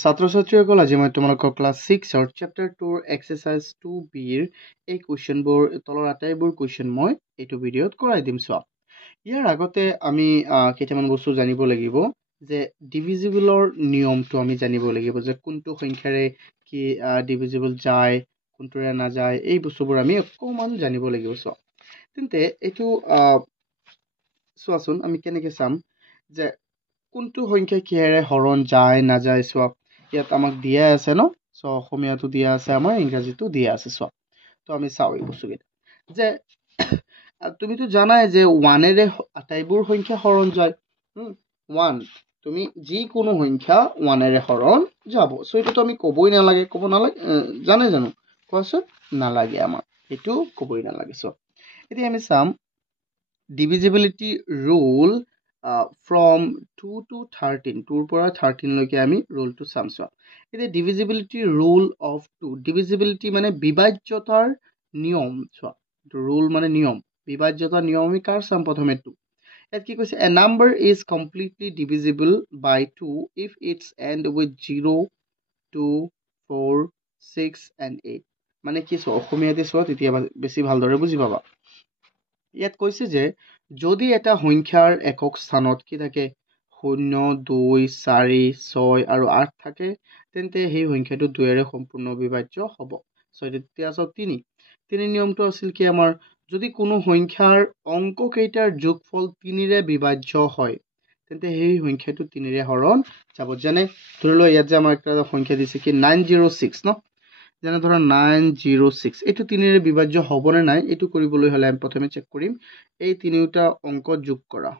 ছাত্ৰ ছাত্ৰীসকল আজি মই তোমালোকৰ ক্লাছ 6 চেপ্টাৰ 2 এক্সাৰসাইজ 2b এই কোৱেশ্চনবোৰ তলৰ আটাইবোৰ কোৱেশ্চন মই এইটো ভিডিঅ'ত কৰাই দিম চোৱা ইয়াৰ আগতে আমি কেইটামান বস্তু জানিব লাগিব যে ডিভিজিবলৰ নিয়মটো আমি জানিব লাগিব যে কোনটো সংখ্যাৰে কি ডিভিজিবল যায় কোনটোৰে নাযায় এই বস্তুবোৰ আমি অকমান জানিব লাগিব চোৱা তেন্তে এইটো চোৱাচোন আমি কেনেকৈ চাম যে কোনটো সংখ্যা কিহেৰে হৰণ যায় নাযায় চোৱা ইয়াত আমাক দিয়া আছে ন সো অসমীয়াটো দিয়া আছে আমাৰ ইংৰাজীটো দিয়া আছে চোৱা তো আমি চাওঁ এই বস্তুকেইটা যে তুমিতো জানাই যে 1 এৰে আটাইবোৰ সংখ্যা হৰণ যায় 1 তুমি যিকোনো সংখ্যা 1 এৰে হৰণ যাব সো এটো আমি কবই নালাগে কব নালাগে জানে জানো কোৱাচোন নালাগে আমাৰ এটো কবই নালাগে সো এতিয়া আমি চাম divisibility rule from 2 to 13 2 পৰা 13 লৈকে আমি ৰুলটো চাম চোৱা এতিয়া divisibility rule of 2 divisibility মানে বিভাজ্যতাৰ নিয়ম চোৱা rule মানে নিয়ম বিভাজ্যতাৰ নিয়ম আমি কাৰ চাম প্ৰথমে 2 ইয়াত কি কৈছে a number is completely divisible by 2 if its end with 0 2 4 6 and 8 মানে কি চোৱা অসমীয়াতে চোৱা তেতিয়া বেছি ভালদৰে বুজি পাবা ইয়াত কৈছে যে যদি এটা সংখ্যাৰ একক স্থানত কি থাকে 0 2 4 6 আৰু 8 থাকে তেন্তে সেই সংখ্যাটো 2 এৰে সম্পূৰ্ণ বিভাজ্য হ'ব সো তেতিয়া আছে 3 নিয়মটো আছিল কি আমাৰ যদি কোনো সংখ্যাৰ অংক কেইটাৰ যোগফল 3 ৰে বিভাজ্য হয় তেন্তে সেই সংখ্যাটো 3 ৰে হৰণ যাব যেনে ধৰি লও ইয়াত যে আমাৰ একটা সংখ্যা দিছে কি 906 ন যেনে ধৰা 906 এটো 3 ৰে বিভাজ্য হ'বনে নাই এটো কৰিবলৈ হলে আমি প্ৰথমে চেক কৰিম এই তিনিটা অংক যোগ কৰা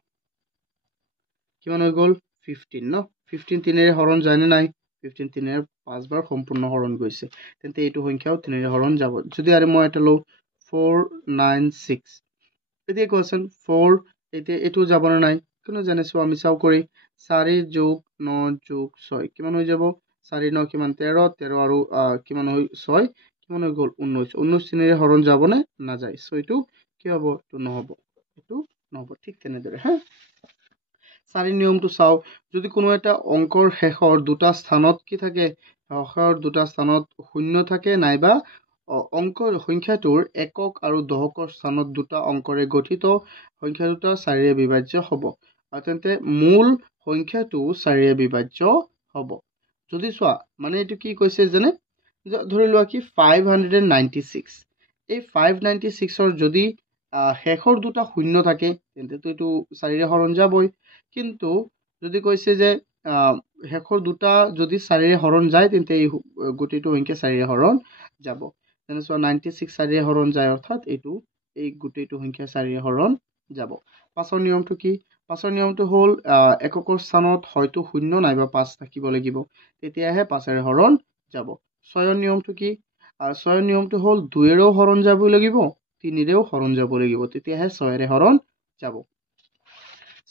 কিমান হৈ গল 15 ন 15 3 ৰে হৰণ যায় নে নাই 15 3 ৰে 5 বাৰ সম্পূৰ্ণ হৰণ গৈছে তেন্তে এইটো সংখ্যাও 3 ৰে হৰণ যাব যদি আৰু মই এটা লও 496 এতিয়া কোৱেশ্চন 4 এতিয়া এটো যাব না নাই কোনো জানেছো আমি চাও কৰি 4 যোগ 9 যোগ 6 কিমান হৈ যাব 4 9 কিমান 13 13 আৰু কিমান হৈ 6 কিমান হৈ গল 19 19 3 ৰে হৰণ যাব নে না যায় সো এটো কি হ'ব এটো নহব ঠিক তেনেদৰে হা 4 নিয়মটো চাও যদি কোনো এটা অংকৰ শেষৰ দুটা স্থানত কি থাকে শেষৰ দুটা স্থানত শূন্য থাকে নাইবা অংকৰ সংখ্যাটোৰ একক আৰু দশকৰ স্থানত দুটা অংকৰে গঠিত সংখ্যা দুটা 4 ৰে বিভাজ্য হ'ব তেন্তে মূল সংখ্যাটো 4 ৰে বিভাজ্য হ'ব যদি চোৱা মানে এটো কি কৈছে জানে ধৰি লোৱা কি 596 এই 596 ৰ যদি শেষৰ দুটা শূন্য থাকে তেন্তে তো এটো 4 ৰে হৰণ যাবই কিন্তু যদি কৈছে যে শেষৰ দুটা যদি 4 ৰে হৰণ যায় তেন্তে এই গোটেইটো সংখ্যা 4 ৰে হৰণ যাব যেনে চোৱা 96 4 ৰে হৰণ যায় অৰ্থাৎ এটো এই গোটেইটো সংখ্যা 4 ৰে হৰণ যাব পাছৰ নিয়মটো কি পাছৰ নিয়মটো হ'ল এককৰ স্থানত হয়তো শূন্য নাইবা 5 থাকিব লাগিব তেতিয়াহে 5 ৰে হৰণ যাব ছয়ৰ নিয়মটো কি ছয়ৰ নিয়মটো হ'ল 2 ৰেও হৰণ যাব লাগিব 3 ৰেও হৰণ যাব লাগিব তেতিয়াহে 6 ৰে হৰণ যাব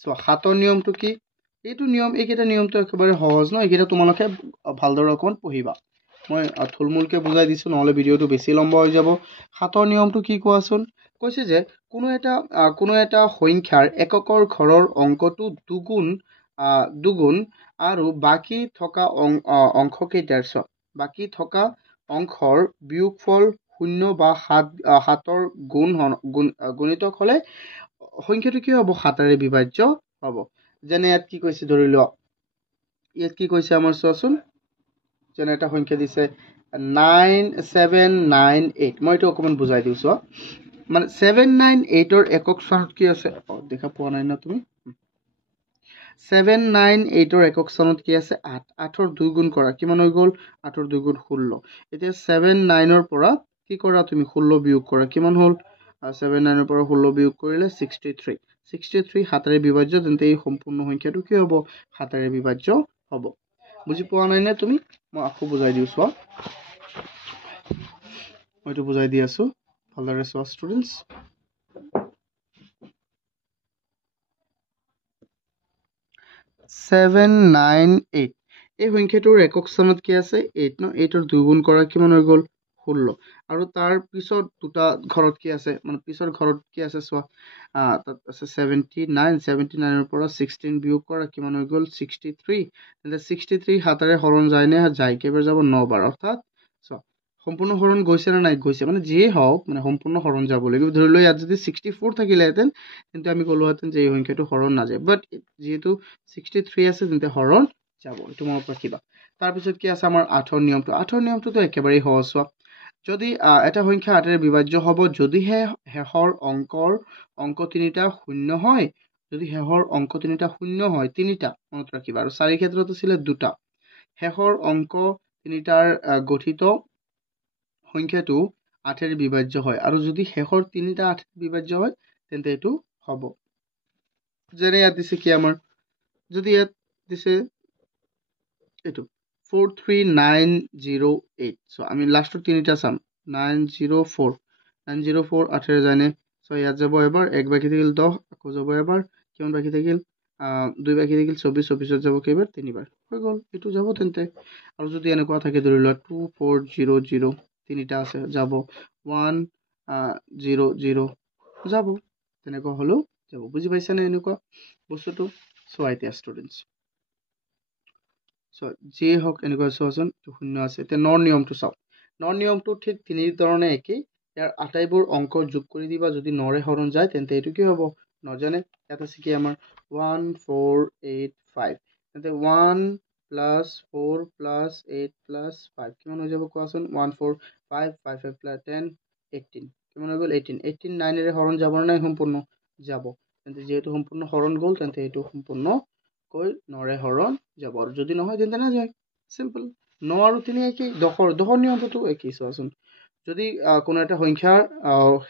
সো 7ৰ নিয়মটো কি এইটো নিয়ম এইকেইটা নিয়মটো একেবাৰে সহজ ন এইকেইটা তোমালোকে ভালদৰে অকন পঢ়িবা মই থুলমুলকে বুজাই দিছো নহলে ভিডিওটো বেছি লম্বা হৈ যাব 7ৰ নিয়মটো কি কোৱাচোন কৈছে যে কোনো এটা সংখ্যাৰ এককৰ ঘৰৰ অংকটো দুগুণ আৰু বাকি থকা অংক কেইটাৰ বাকি থকা অংকৰ বিয়োগফল 0 বা 7ৰ গুণিতক হলে সংখ্যাটো কি হ'ব 7 ৰে বিভাজ্য হ'ব যেনে ইয়াত কি কৈছে ধৰি লোৱা ইয়াত কি কৈছে আমাৰ চোৱাচোন যেনে এটা সংখ্যা দিছে 9798 মই এটো অকমান বুজাই দিছো মানে 798 ৰ একক স্থানত কি আছে দেখা পোৱা নাই না তুমি 798 ৰ একক স্থানত কি আছে 8 ৰ 2 গুণ কৰা কিমান হৈ গল 8 ৰ 2 গুণ 16 এতিয়া 79 ৰ পৰা কি কৰা তুমি 16 বিয়োগ কৰা কিমান হ'ল 79 ৰ পৰা 16 বিয়োগ কৰিলে 63 7 ৰে বিভাজ্য তেন্তে এই সম্পূৰ্ণ সংখ্যাটো কি হ'ব 7 ৰে বিভাজ্য হ'ব বুজি পোৱা নাই নে তুমি মই আকৌ বুজাই দিছো মইটো বুজাই দি আছো ভালদৰে চোৱা ষ্টুডেন্টস 798 এই সংখ্যাটোৰ একক স্থানত কি আছে 8 ন 8 ৰ 2 গুণ কৰা কিমান হৈ গল 16 আৰু তাৰ পিছত দুটা ঘৰত কি আছে মানে পিছৰ ঘৰত কি আছে চোৱা তাত আছে 79 পৰা 16 বিয়োগ কৰা কিমান হৈ গ'ল 63 তেন্তে 63 হাতেৰে হৰণ যায় নে যায় কেইবাৰ যাব 9 বাৰ অৰ্থাৎ চোৱা সম্পূৰ্ণ হৰণ গৈছে নে নাই গৈছে মানে যিয়ে হওক মানে সম্পূৰ্ণ হৰণ যাব লাগিব ধৰি লও ইয়াত যদি 64 থাকিলেহেঁতেন তেন্তে আমি ক'লোহেঁতেন যে এই সংখ্যাটো হৰণ নাযায় বাট যেহেতু 63 আছে তেন্তে হৰণ যাব এইটো মনত ৰাখিবা তাৰপিছত কি আছে আমাৰ 8 নিয়মটোতো একেবাৰেই সহজ চোৱা যদি এটা সংখ্যা 8ৰে বিভাজ্য হ'ব যদিহে শেষৰ অংক তিনিটা শূন্য হয় যদি শেষৰ অংক তিনিটা শূন্য হয় তিনিটা মনত ৰাখিবা আৰু 4 ক্ষেত্ৰত আছিলে দুটা শেষৰ অংক তিনিটাৰ গঠিত সংখ্যাটো 8ৰে বিভাজ্য হয় আৰু যদি শেষৰ তিনিটা 8ৰে বিভাজ্য হয় তেন্তে এইটো হ'ব যেনে ইয়াত দিছে কি আমাৰ যদি ইয়াত দিছে এইটো 43908 সো আমি লাস্টৰ তিনিটা চাম 904 8ৰে যায়নে সো ইয়াত যাব এবাৰ এক বাকি থাকিল 10 আকৌ যাব এবাৰ কিমান বাকি থাকিল 2 বাকি থাকিল 24 24ত যাব কেইবাৰ তিনিবাৰ হৈ গ'ল এইটো যাব তেন্তে আৰু যদি এনেকুৱা থাকে ধৰি লোৱা 2400 তিনিটা আছে যাব 100 যাব তেনেকুৱা হলো যাব বুজি পাইছা নে এনেকুৱা বস্তুটো সো এতিয়া ষ্টুডেন্টস সো যি হওক এনেকুৱা চোৱাচোন শূন্য আছে এতিয়া নৰ নিয়মটো চাওক নৰ নিয়মটো ঠিক তিনি ধৰণে একেই ইয়াৰ আটাইবোৰ অংক যোগ কৰি দিবা যদি নৰে হৰণ যায় তেন্তে এইটো কি হ'ব নজানে ইয়াত আছে কি আমাৰ 1485 তেন্তে 1 প্লাছ 4 প্লাছ 8 প্লাছ 5 কিমান হৈ যাব কোৱাচোন 145 5 প্লাছ 10 18 কিমান হৈ গ'ল 18 18 9ৰে হৰণ যাব নাই সম্পূৰ্ণ যাব তেন্তে যেহেতু সম্পূৰ্ণ হৰণ গ'ল তেন্তে এইটো সম্পূৰ্ণ কৈ নৰে হৰণ যাব আৰু যদি নহয় তেন্তে নাযায় সিম্পল 9 আৰু 3 একেই 10ৰ নিয়মটো একেই চোৱাচোন যদি কোনো এটা সংখ্যাৰ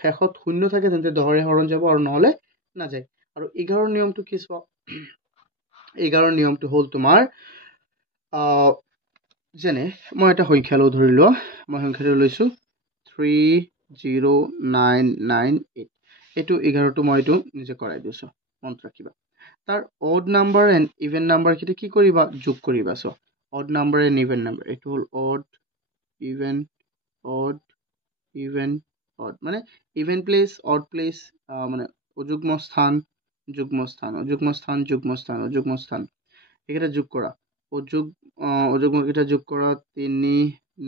শেষত শূন্য থাকে তেন্তে 10ৰে হৰণ যাব আৰু নহলে নাযায় আৰু 11ৰ নিয়মটো কি চোৱা 11ৰ নিয়মটো হ'ল তোমাৰ যেনে মই এটা সংখ্যা লওঁ ধৰি লোৱা মই সংখ্যাটো লৈছো 30998 এইটো 11টো মই এইটো নিজে কৰাই দিছো মনত ৰাখিবা তাৰ odd number and even number কেইটা কি কৰিবা যোগ কৰিবা so odd number and even number এইটো হ'ল অড ইভেন মানে ইভেন প্লেস অড প্লেস মানে অযুগ্ম স্থান এইকেইটা যোগ কৰা অযুগ্মকেইটা যোগ কৰা 3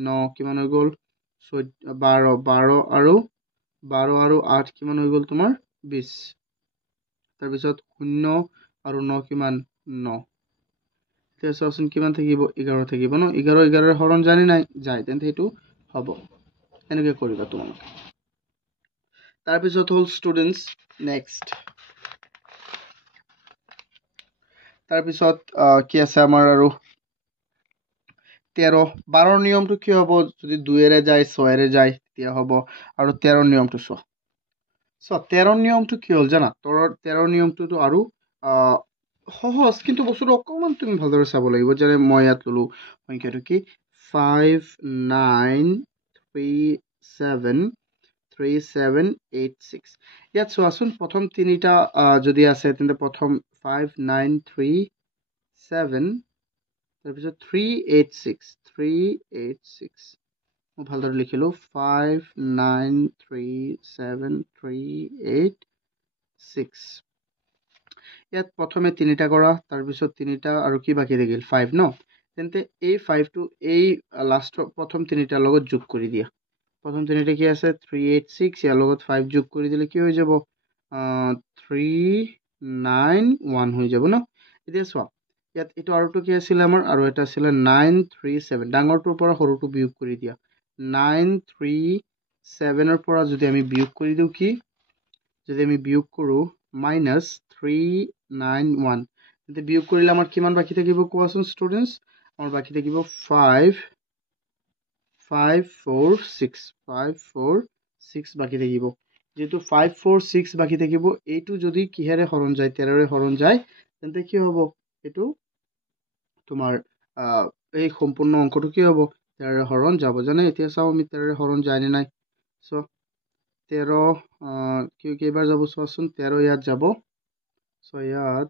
9 কিমান হৈ গ'ল 12 আৰু 8 কিমান হৈ গ'ল তোমাৰ 20 তাৰপিছত 0 আৰু 9 কিমান 9 এতিয়া চোৱাচোন কিমান থাকিব 11 থাকিব ন 11ৰ হৰণ জানি নাই যায় তেন্তে এইটো হ'ব এনেকৈ কৰিবা তোমালোকে তাৰপিছত হ'ল ষ্টুডেন্টস নেক্সট তাৰপিছত কি আছে আমাৰ আৰু 13 12ৰ নিয়মটো কি হ'ব যদি 2ৰে যায় 6ৰে যায় তেতিয়া হ'ব আৰু 13ৰ নিয়মটো চোৱা 13ৰ নিয়মটো কি হ'ল জানা 13ৰ নিয়মটোতো আৰু সহজ কিন্তু বস্তুটো অকণমান তুমি ভালদৰে চাব লাগিব যেনে মই ইয়াত ললো সংখ্যাটো কি 59373786 ইয়াত চোৱাচোন প্ৰথম তিনিটা যদি আছে তেন্তে প্ৰথম 5937 তাৰপিছত 386 মই ভালদৰে লিখিলো 59373886 ইয়াত প্ৰথমে তিনিটা কৰা তাৰপিছত তিনিটা আৰু কি বাকি থাকিল 5 ন তেন্তে এই 5টো এই লাষ্টৰ প্ৰথম তিনিটাৰ লগত যোগ কৰি দিয়া প্ৰথম তিনিটা কি আছে 386 ইয়াৰ লগত 5 যোগ কৰি দিলে কি হৈ যাব 391 হৈ যাব ন এতিয়া চোৱা ইয়াত এইটো আৰুটো কি আছিল আমাৰ আৰু এটা আছিল 937 ডাঙৰটোৰ পৰা সৰুটো বিয়োগ কৰি দিয়া 937ৰ পৰা যদি আমি বিয়োগ কৰি দিওঁ কি যদি আমি বিয়োগ কৰো -391 তেন্তে বিয়োগ কৰিলে আমাৰ কিমান বাকি থাকিব কোৱাচোন ষ্টুডেন্টস আমাৰ বাকি থাকিব 546 বাকি থাকিব যেহেতু 546 বাকি থাকিব এইটো যদি কিহেৰে হৰণ যায় 13ৰে হৰণ যায় তেন্তে কি হ'ব এইটো তোমাৰ এই সম্পূৰ্ণ অংকটো কি হ'ব 13ৰে হৰণ যাব জানে এতিয়া চাও আমি 13ৰে হৰণ যায় নে নাই সো 13 কেইবাৰ যাব চোৱাচোন 13 ইয়াত যাব সো ইয়াত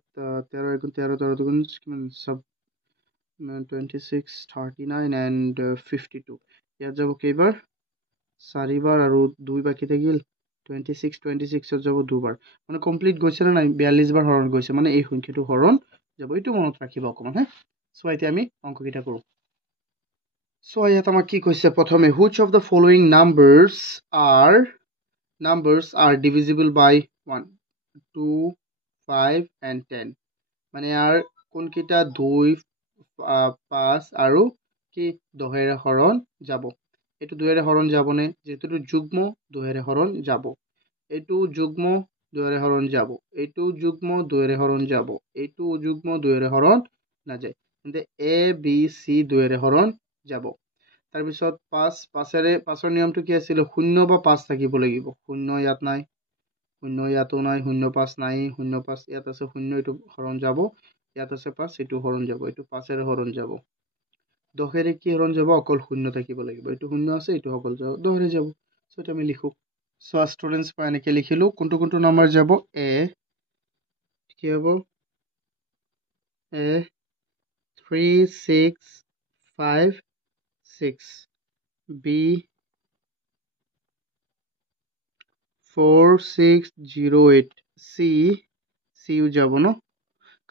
13 13 কিমান সব 26 39 and 52 ইয়াত যাব কেইবাৰ 4 বাৰ আৰু 2 বাকী থাকিল 26 26 যাব 2 বাৰ মানে কমপ্লিট গৈছে না নাই 42 বাৰ হৰণ গৈছে মানে এই সংখ্যাটো হৰণ যাব এইটো মনত ৰাখিবা অকমান হে সো এতিয়া আমি অংককিটা কৰো সো ইয়াত আমাক কি কৈছে প্ৰথমে which of the following numbers are divisible by 1 2 5 and 10 মানে ইয়াৰ কোনকিটা 2 5 আৰু কি 10 এৰে হৰণ যাব এইটো 2 এৰে হৰণ যাবনে যেটো যুগ্ম 2 এৰে হৰণ যাব এইটো যুগ্ম 2 এৰে হৰণ যাব এইটো যুগ্ম 2 এৰে হৰণ যাব এইটো যুগ্ম 2 এৰে হৰণ না যায় তেন্তে a b c 2 এৰে হৰণ যাব তাৰ পিছত 5 এৰে 5 এৰ নিয়মটো কি আছিল 0 বা 5 থাকিব লাগিব 0 ইয়াত নাই 0 ইয়াতো নাই 0 5 নাই 0 5 ইয়াত আছে 0 এটো হৰণ যাব ইয়াত আছে 5 এটো হৰণ যাব এটো 5 এৰে হৰণ যাব 10 এৰে কি হৰণ যাব অকল 0 থাকিব লাগিব এটো 0 আছে এটো অকল যাব 10 এৰে যাব সো এটা আমি লিখো সো স্টুডেন্টস পা এনেকে লিখিলো কোনটো নাম্বার যাব a কি হ'ব a 3 6 5 6 b 4 6 0 8 c ও যাব ন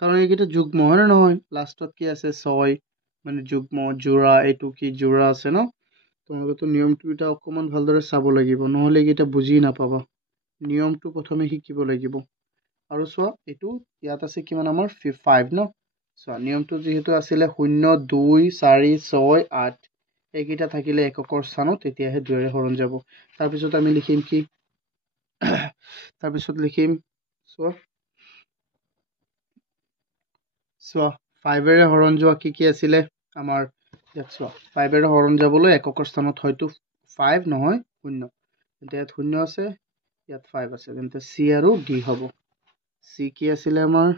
কারণ এইটা যুগ্ম হয় না নহয় লাস্টত কি আছে 6 মানে যুগ্ম জোড়া এটো কি জোড়া আছে ন তোমালোকে তো নিয়মটো এটা অকমান ভালদৰে চাব লাগিব নহলে এটা বুজি নাপাবা নিয়মটো প্ৰথমে শিকিব লাগিব আৰু চোৱা এটো ইয়াত আছে কিমান আমাৰ 5 ন চোৱা নিয়মটো যেহেতু আছিল 0 2 4 6 8 এইকিটা থাকিলে এককৰ স্থানত তেতিয়াহে 2 এৰে হৰণ যাব তাৰ পিছত আমি লিখিম কি তাৰ পিছত লিখিম চোৱা 5 এৰে হৰণ যোৱা কি আছিল আমাৰ ইয়াত চোৱা 5 এৰে হৰণ যাবলৈ এককৰ স্থানত হয়তো 5 নহয় 0 তেন্তে ইয়াত 0 আছে ইয়াত 5 আছে তেন্তে c আৰু d হ'ব c কি আছিল আমাৰ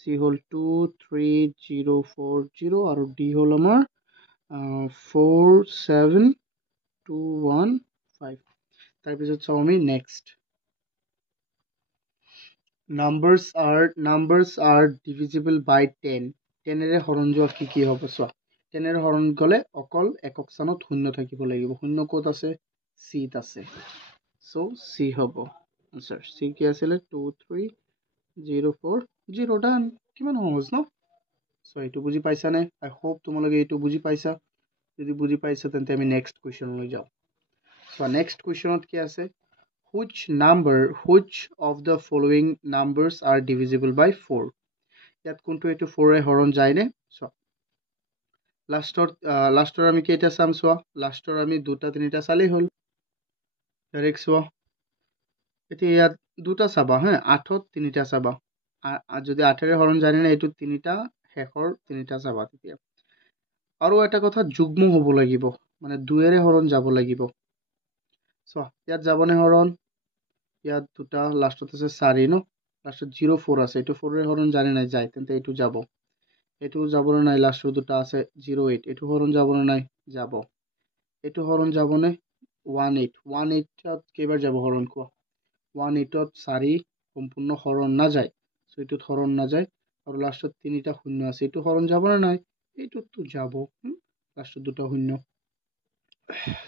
c হল 2 3 0 4 0 আৰু d হল আমাৰ 4 7 2 1 5 তাৰ পিছত চাও আমি next numbers are divisible by 10 10 এৰে হৰণ যোৱা কি হ'ব চোৱা 10 এৰে হৰণ গলে অকল একক স্থানত 0 থাকিব লাগিব 0 ক'ত আছে c ত আছে সো c হ'ব আনসার c কি আছিল 2 3 0 4 0 ডান কিমান সহজ ন সো এটো বুজি পাইছা নে আই হোপ তোমালোকে এটো বুজি পাইছা যদি বুজি পাইছা তেন্তে আমি নেক্সট কোৱেশ্চন লৈ যাও সো নেক্সট কোৱেশ্চনত কি আছে which of the following numbers are divisible by 4 ইয়াত কোনটো এটো 4 এ হৰণ যায় নে সো লাষ্টৰ আমি কেইটা চাম চোৱা লাষ্টৰ আমি দুটা তিনিটা চালেই হল ডাইৰেক্ট চোৱা এতিয়া ইয়াত দুটা চাবা হ্যাঁ 8ত তিনিটা চাবা যদি 8 এৰে হৰণ জানে না এটো তিনিটা শেষৰ তিনিটা চাবা তেতিয়া আৰু এটা কথা যুগ্ম হ'ব লাগিব মানে 2 এৰে হৰণ যাব লাগিব সো ইয়াত যাবনে হৰণ ইয়াত দুটা লাষ্টত আছে 4 ন লাষ্টত 0 4 আছে এটো 4 এৰ হৰণ জানে নাই যায় তেন্তে এটো যাব এটো যাবনে নাই লাষ্টৰ দুটা আছে 0 8 এটো হৰণ যাবনে নাই যাব এটো হৰণ যাবনে 1 8 1 8 ত কেইবাৰ যাব হৰণ কোৱা 1 8 ত 4 সম্পূৰ্ণ হৰণ না যায় সো এটো হৰণ না যায় আৰু লাষ্টত তিনিটা শূন্য আছে এটো হৰণ যাবনে নাই এটো তো যাব লাষ্টত দুটা শূন্য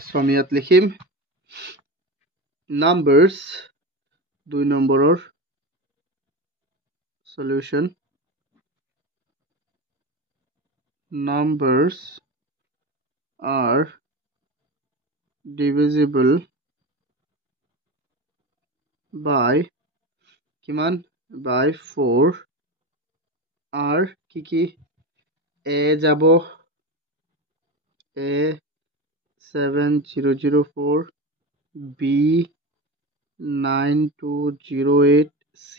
সো আমি ইয়াত লিখিম numbers 2 নম্বৰৰ solution numbers are divisible by কিমান by 4 আর কি a যাব a 7004 b 9208 c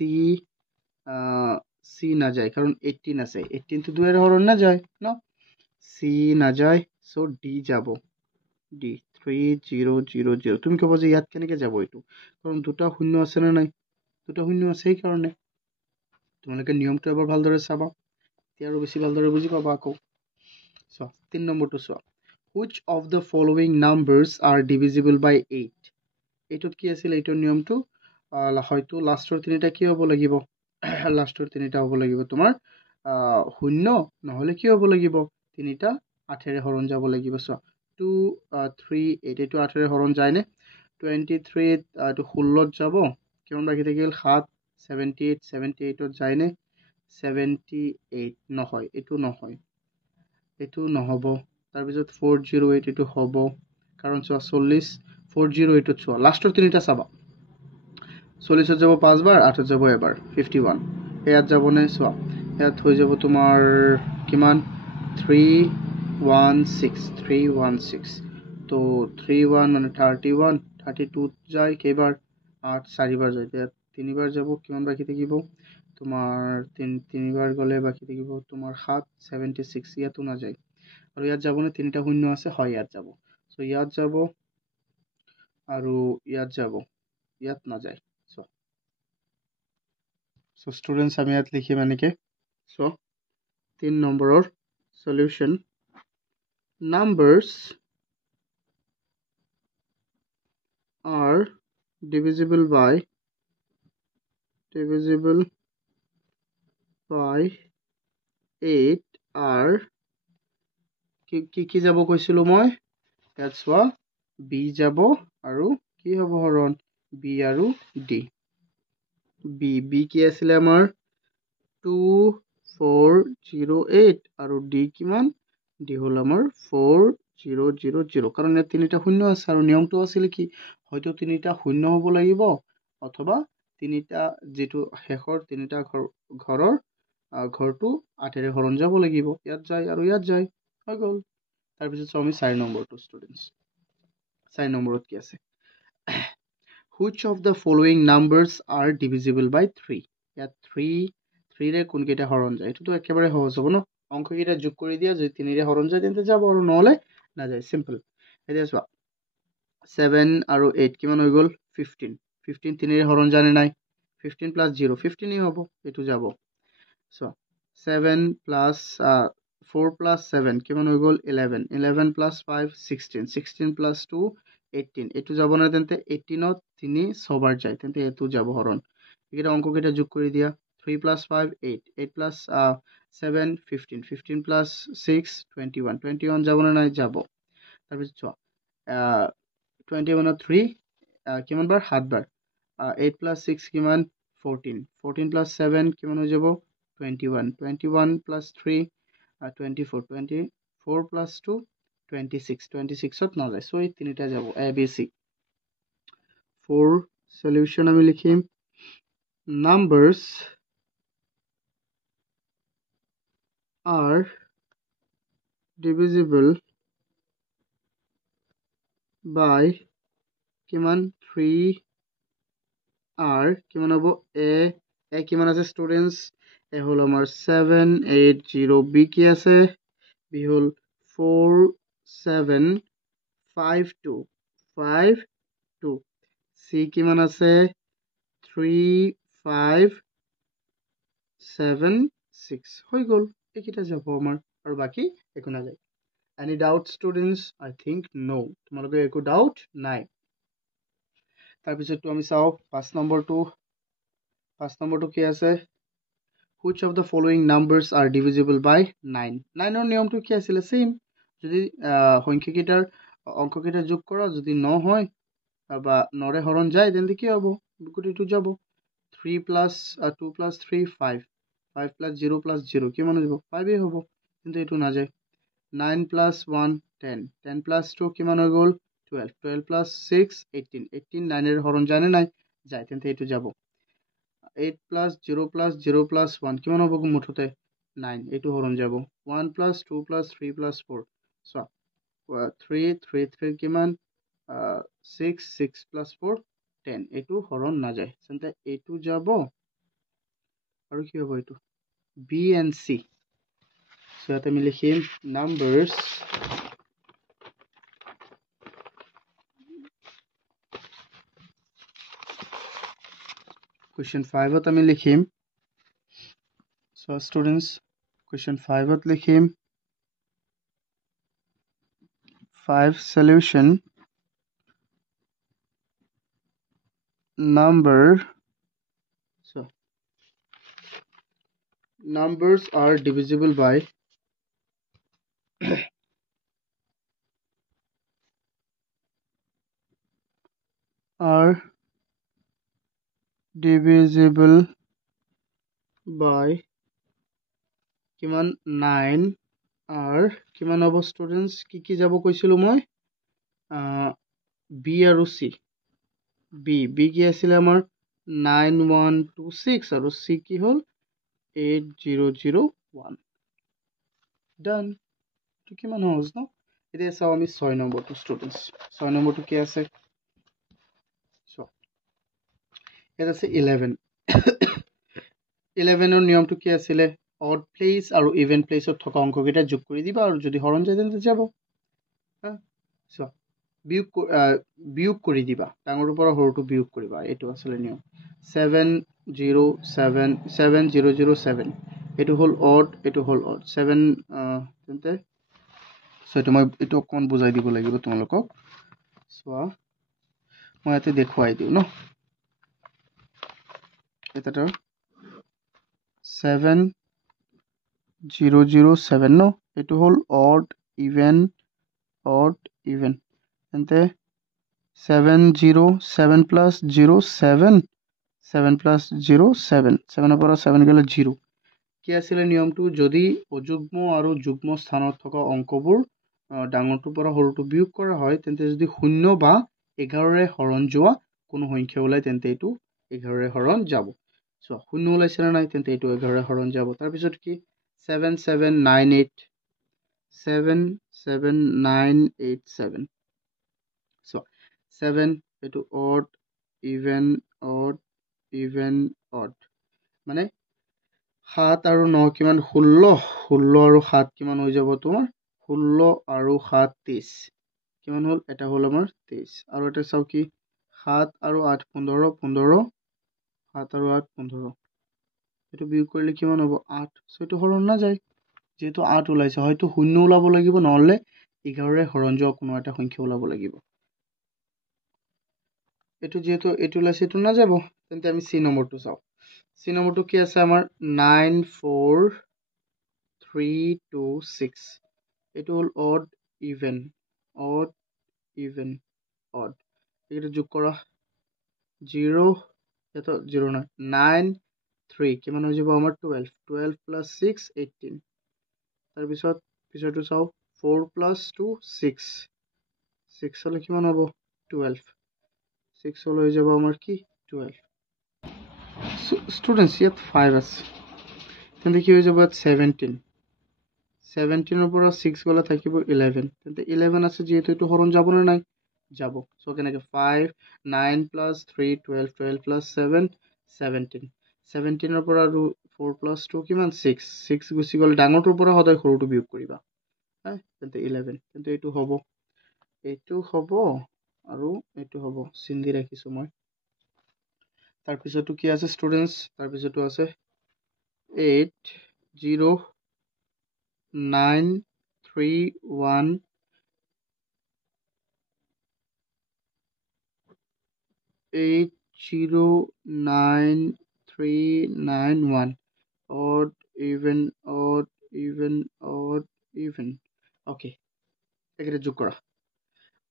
c না যায় কারণ 18 আছে 18 তো 2 এর হরণ না যায় না c না যায় সো d যাব d 3000 তুমি কব যে ইয়াত কেনেকে যাব এটো কারণ দুটা শূন্য আছে না নাই দুটা শূন্য আছে এই কারণে তোমালোকে নিয়মটো এবাৰ ভালদৰে চাবা আৰু বেছি ভালদৰে বুজি পাবা আকৌ সো 3 নম্বৰটো চোৱা which of the following numbers are divisible by 8 এটোত কি আছিল এইটো নিয়মটো হয়তো লাষ্টৰ তিনিটা কি হ'ব লাগিব লাষ্টৰ তিনিটা হ'ব লাগিব তোমাৰ শূন্য নহলে কি হ'ব লাগিব তিনিটা 8 এৰে হৰণ যাব লাগিব সো 238 এইটো 8ৰে হৰণ যায়নে 23 এইটো 16ত যাব কিমান বাকী থাকিল 7 78 যায়নে 78 নহয় এইটো নহয় এইটো নহ'ব তাৰপিছত 408 এইটো হ'ব কাৰণ চোৱা 40 408 চোৱা লাষ্টৰ তিনিটা চাবা 40ত যাব 5 বাৰ 8ত যাব এবাৰ 51 ইয়াত যাবনে চোৱা ইয়াত হৈ যাব তোমাৰ কিমান 316 তো 31 মানে 31 32 যায় কেইবাৰ 8 4বাৰ যায় ইয়াত 3বাৰ যাব কিমান বাকী থাকিব তোমাৰ তিনিবাৰ গ'লে বাকী থাকিব তোমাৰ 7 76 ইয়াতো নাযায় আৰু ইয়াত যাবনে তিনিটা শূন্য আছে হয় ইয়াত যাব সো ইয়াত যাব আৰু ইয়াত যাব ইয়াত নাযায় সো স্টুডেন্টস আমি ইয়াত লিখিম এনেকে সো 3 নম্বৰৰ solution numbers are divisible by 8 are কি যাব কৈছিলো মই ইয়াত চোৱা b যাব আৰু কি হ'ব হৰণ b আৰু d b কি আছিলে আমাৰ 2408 আৰু d কিমান d হ'ল আমাৰ 4000 কাৰণ ইয়াত তিনিটা শূন্য আছে আৰু নিয়মটো আছিল কি হয়তো তিনিটা শূন্য হ'ব লাগিব অথবা তিনিটা যেটো শেষৰ তিনিটা ঘৰৰ ঘৰটো 8ৰে হৰণ যাব লাগিব ইয়াত যায় আৰু ইয়াত যায় হৈ গ'ল তাৰপিছত আমি 4 নম্বৰটো স্টুডেন্টস 4 নম্বৰত কি আছে which of the following numbers are divisible by 3 ইয়াত 3 ৰে কোনকেইটা হৰণ যায় এটোতো একেবাৰে সহজ হ'ব ন অংককেইটা যোগ কৰি দিয়া যদি 3 ৰে হৰণ যায় তেন্তে যাব আৰু নহলে নাযায় সিম্পল এতিয়া চোৱা 7 আৰু 8 কিমান হৈ গ'ল 15 3 ৰে হৰণ জানে নাই 15 plus 0 15 হ'ব এটো যাব সো 7 plus 4 plus 7 কিমান হৈ গ'ল 11 11 plus 5 16 16 plus 2 18 এটো যাব না তেন্তে 18ত 3 ছবাৰ যায় তেন্তে এটো যাব হৰণ এটা অঙ্ককেইটা যোগ কৰি দিয়া 3 plus 5 8 8 plus 7 15 15 plus 6 21 21 যাব না নাই যাব তাৰপিছত চোৱা 21 3 কিমান বাৰ 7 বাৰ 8 plus 6 কিমান 14 14 plus 7 কিমান হৈ যাব 21 21 plus 3 24 24 plus 2 26 26ত নাযায় সো এই তিনিটা যাব a b c 4 সলিউশন আমি লিখিম numbers are divisible by কিমান 3 r কিমান হ'ব a কিমান আছে স্টুডেন্টস এ হল আমাৰ 780 b কি আছে b হল 4752 c কিমান আছে 3576 হৈ গ'ল এইকেইটা যাব আমাৰ আৰু বাকি একো না যায় any doubt students I think no তোমালোকে একো ডাউট নাই তাৰপিছতটো আমি চাও 5 নম্বৰটো কি আছে which of the following numbers are divisible by 9 9ৰ নিয়মটো কি আছিল সেম যদি সংখ্যাকেইটাৰ অঙ্ককেইটা যোগ কৰা যদি 9 হয় বা 9ৰে হৰণ যায় তেন্তে কি হ'ব গোটেইটো যাব 3 plus 2 plus 3 5 5 plus 0 plus 0 কিমান হ'ব 5 এ হ'ব কিন্তু এটো না যায় 9 plus 1 10 10 plus 2 কিমান হৈ গ'ল 12 12 plus 6 18 18 9ৰ হৰণ যায় নাই যায় তেন্তে এটো যাব 8 plus 0 plus 0 plus 1 কিমান হ'ব মুঠতে 9 এটো হৰণ যাব 1 plus 2 plus 3 plus 4 so 3 3 3 কিমান 6 6 plus 4 10 এটো হৰণ না যায় তেন্তে এটো যাব আৰু কি হ'ব এটো b and c so ইয়াতে আমি লিখিম numbers question 5 ত আমি লিখিম so students question 5 ত লিখিম 5 solution numbers are divisible by are divisible by কিমান 9 are কিমান হ'ব ষ্টুডেন্টস কি যাব কৈছিলো মই বি আৰু চি বি কি আছিলে আমাৰ 9126 আৰু চি কি হ'ল 8001 ডান তো কিমান সহজ ন এতিয়া চাও আমি 6 নম্বৰটো ষ্টুডেন্টস 6 নম্বৰটো কি আছে এটা আছে 11 11 ৰ নিয়মটো কি আছিলে অড প্লেস আৰু ইভেন প্লেসত থকা অংককেইটা যোগ কৰি দিবা আৰু যদি হৰণ যায় তেন্তে যাব সো বিয়োগ কৰি দিবা ডাঙৰটোৰ পৰা সৰুটো বিয়োগ কৰিবা এইটো আসলে নিয়ম 7007 এইটো হ'ল অড এইটো হ'ল অড 7 তেন্তে সো এইটো মই এইটো অকমান বুজাই দিব লাগিব তোমালোকক চোৱা মই ইয়াতে দেখুৱাই দিওঁ ন এটাটো 7007 ন এইটো হ'ল অড ইভেন তেন্তে 707 plus 0 7 7 plus 0 7 7 পৰা 7 গ'লে 0 কি আছিলে নিয়মটো যদি অযুগ্ম আৰু যুগ্ম স্থানত থকা অংকবোৰ ডাঙৰটোৰ পৰা সৰুটো বিয়োগ কৰা হয় তেন্তে যদি 0 বা 11 ৰে হৰণ যোৱা কোনো সংখ্যা ওলাই তেন্তে এইটো 11 ৰে হৰণ যাব সো 0 ওলাইছে না নাই তেন্তে এইটো 11 ৰে হৰণ যাব তাৰ পিছত কি 7798 77987 সো 7 এইটো অড ইভেন অড মানে 7 আৰু 9 কিমান 16 আৰু 7 কিমান হৈ যাব তোমাৰ 16 আৰু 7 23 কিমান হ'ল এটা হ'ল আমাৰ 23 আৰু এটা চাও কি 7 আৰু 8 15 7 আৰু 8 15 এইটো বিয়োগ কৰিলে কিমান হ'ব 8 সো এইটো হৰণ না যায় যেহেতু 8 ওলাইছে হয়তো 0 ওলাব লাগিব নহলে 11 ৰে হৰণ যোৱা কোনো এটা সংখ্যা ওলাব লাগিব এইটো যেহেতু এইটো ওলাইছে এইটো না যাব তেন্তে আমি সি নম্বৰটো চাও সি নম্বৰটো কি আছে আমাৰ 94326 এইটো হ'ল অড ইভেন এইটো যোগ কৰা 0 এটা 0 না 9 3 কিমান হৈ যাব আমাৰ 12 plus 6 18 তাৰ পিছৰটো চাও 4 plus 2 6 6 হলে কিমান হ'ব 12 6 হলে হৈ যাব আমাৰ কি 12 স্টুডেন্টস ইয়াত 5 আছে তেন্তে কি হৈ যাব 17 17 ৰ পৰা 6 গলা থাকিব 11 তেন্তে 11 আছে যেহেতু এইটো হৰণ যাব না নাই যাব সো কেনেকে 5 9 plus 3 12 12 plus 7 17 17 ৰ পৰা আৰু 4 plus 2 কিমান 6 গুচি গ'ল ডাঙৰটোৰ পৰা সদায় সৰুটো বিয়োগ কৰিবা তেন্তে 11 তেন্তে এইটো হ'ব আৰু এইটো হ'ব চিন দি ৰাখিছো মই তাৰ পিছতো কি আছে ষ্টুডেন্টস তাৰ পিছতো আছে 80931 80931 odd even okay একেটা যোগ কৰা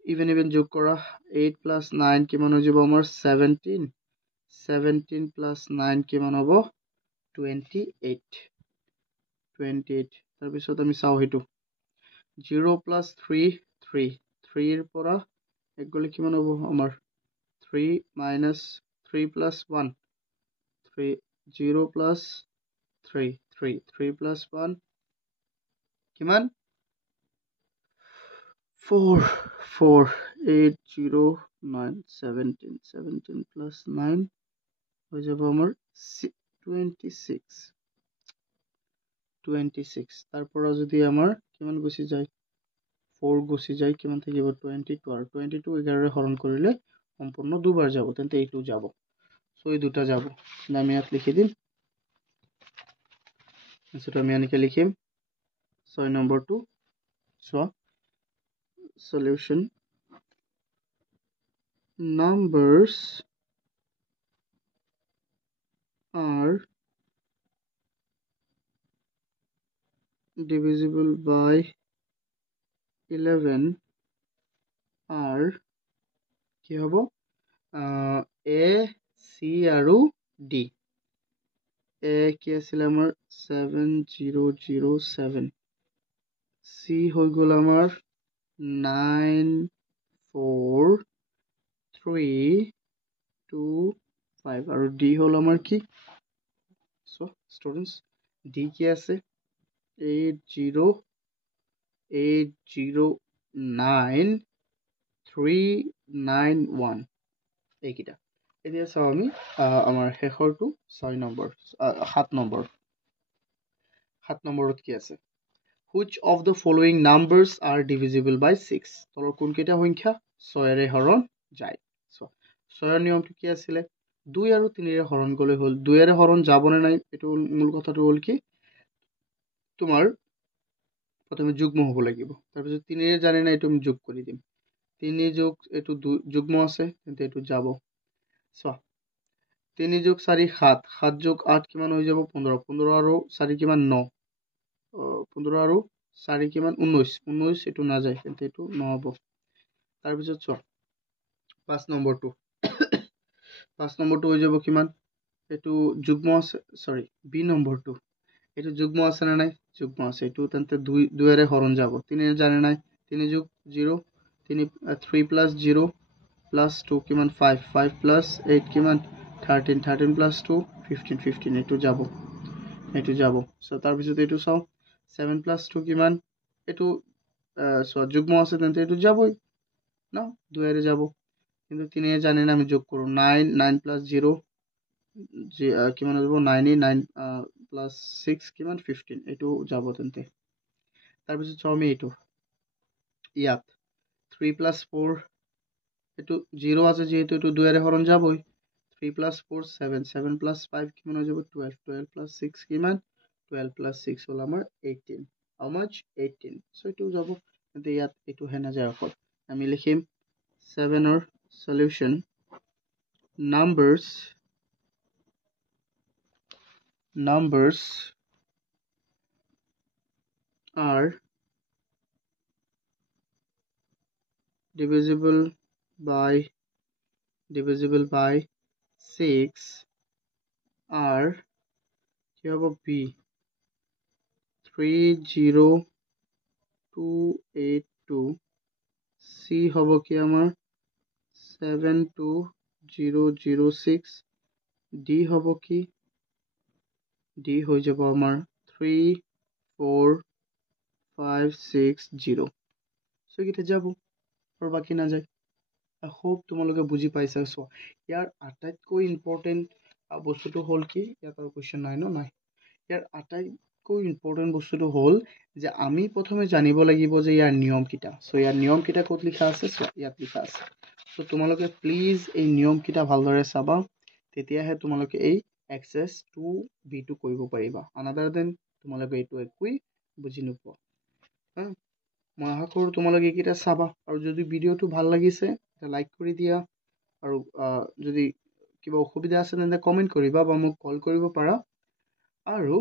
even যোগ কৰা 8 plus 9 কিমান হৈ যাব আমাৰ 17 plus 9 কিমান হ'ব 28 তাৰ পিছত আমি চাও হেতু 0 plus 3 ৰ পৰা এক গলে কিমান হ'ব আমাৰ 3 minus 3 plus 1 0 plus 3 plus 1 কিমান 4 809 17 plus 9 হৈ যাব আমাৰ 26 তাৰ পৰা যদি আমাৰ কিমান গুচি যায় 4 গুচি যায় কিমান থাকিব 22 আৰু 22 11 ৰে হৰণ কৰিলে সম্পূৰ্ণ দুবাৰ যাব তেন্তে এইটো যাব সো এই দুটা যাব আমি ইয়াত লিখি দিম সেটা আমি এনেকে লিখিম 6 নম্বৰটো চোৱা solution numbers are divisible by 11 are কি হ'ব এ চি আৰু ডি এ কি আছিলে আমাৰ 7007 চি হৈ গ'ল আমাৰ 94325 আৰু ডি হ'ল আমাৰ কি চ' ষ্টুডেণ্টছ ডি কি আছে 8080991 এইকেইটা এতিয়া চাওঁ আমি আমাৰ শেষৰটো 7 নম্বৰত কি আছে which of the following numbers are divisible by 6 তলৰ কোনকেইটা সংখ্যা 6ৰে হৰণ যায় ছয়ৰ নিয়মটো কি আছিলে 2 আৰু 3ৰে হৰণ গ'লে হ'ল 2ৰে হৰণ যাবনে নাই এইটো মূল কথাটো হ'ল কি তোমাৰ প্ৰথমে যুগ্ম হ'ব লাগিব তাৰপিছত 3ৰে জানে নাই এইটো আমি যোগ কৰি দিম 3 যোগ এইটো যুগ্ম আছে তেন্তে এইটো যাব চোৱা 3 যোগ 4 7 7 যোগ 8 কিমান হৈ যাব 15 15 আৰু 4 কিমান 9 15 আৰু 4 কিমান 19 19 এইটো নাযায় তেন্তে এইটো নহ'ব তাৰপিছত চোৱা 5 নম্বৰটো 5 নম্বৰটো হৈ যাব কিমান এইটো যুগ্ম আছে সৰি বি নম্বৰটো এইটো যুগ্ম আছে না নাই যুগ্ম আছে এইটো তেন্তে 2ৰে হৰণ যাব 3ৰে জানে নাই 3 যোগ 0 3 প্লাছ 0 প্লাছ 2 কিমান 5 5 প্লাছ 8 কিমান 13 13 প্লাছ 2 15 15 এইটো যাব চ' তাৰপিছত এইটো চাওঁ 7 প্লাছ 2 কিমান এইটো চ' যুগ্ম আছে তেন্তে এইটো যাবই ন 2ৰে যাব কিন্তু 3ৰে জানে না আমি যোগ কৰোঁ 9 9 প্লাছ 0 কিমান হৈ যাব 9 প্লাছ 6 কিমান 15 এইটো যাব তেন্তে তাৰপিছত চাওঁ আমি এইটো ইয়াত 3 প্লাছ 4 এইটো 0 আছে যিহেতু এইটো 2ৰে হৰণ যাবই 3 প্লাছ 4 7 7 প্লাছ 5 কিমান হৈ যাব 12 12 প্লাছ 6 কিমান 12 প্লাছ 6 হ'ল আমাৰ 18 how much 18 so এইটো যাব তেন্তে ইয়াত এইটো হে নাযায় অকল আমি লিখিম 7ৰ solution numbers are divisible by 6 are কি হ'ব b 30282 c হ'ব কি আমাৰ 72006 d হ'ব কি d হৈ যাব আমাৰ 34560 so এইকেইটা যাব আৰু বাকী নাযায় I hope তোমালোকে বুজি পাইছা চোৱা ইয়াৰ আটাইতকৈ ইম্পৰ্টেণ্ট বস্তুটো হ'ল কি ইয়াত আৰু কুৱেশ্যন নাই ইয়াৰ আটাইতকৈ ইম্পৰ্টেণ্ট বস্তুটো হ'ল যে আমি প্ৰথমে জানিব লাগিব যে ইয়াৰ নিয়মকেইটা চ' ইয়াৰ নিয়মকেইটা ক'ত লিখা আছে ইয়াত লিখা আছে চ' তোমালোকে প্লিজ এই নিয়মকেইটা ভালদৰে চাবা তেতিয়াহে তোমালোকে এই এক্সেছ 2b কৰিব পাৰিবা আনাদাৰ দেন তোমালোকে এইটো একোৱেই বুজি নোপোৱা মই আশা কৰোঁ তোমালোকে এইকেইটা চাবা আৰু যদি ভিডিঅ'টো ভাল লাগিছে লাইক কৰি দিয়া আৰু যদি কিবা অসুবিধা আছে তেন্তে কমেণ্ট কৰিবা বা মোক কল কৰিব পাৰা আৰু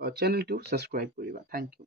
চেনেলটো ছাবস্ক্ৰাইব কৰিবা থেংক ইউ